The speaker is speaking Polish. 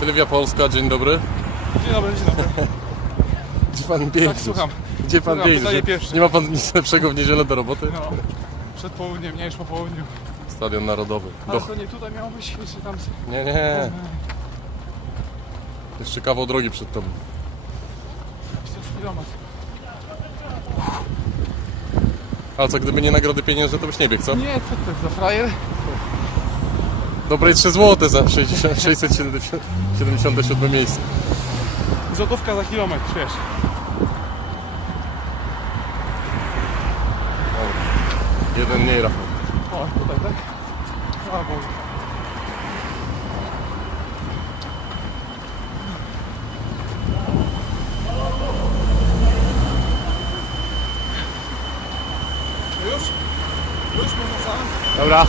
Telewia Polska, dzień dobry. Dzień dobry, dzień dobry. Gdzie pan biegnie? Tak, słucham. Gdzie pan Słucham, biegnie? pierwsze. Nie ma pan nic lepszego w niedzielę do roboty? No, przed południem, nie już po południu. Stadion Narodowy. Ale Do... to nie tutaj miało być, jeszcze tam... Nie, nie. Jeszcze kawał drogi przed tobą. 50 kilometrów. Ale co, gdyby nie nagrody pieniężne, to byś nie biegł, co? Nie, co to jest za frajer? dobre 3 zł za 60, 677 miejsce. Złotówka za kilometr, wiesz. Jeden mniej Rafał. O, tutaj, tak? A, bo... Dobra.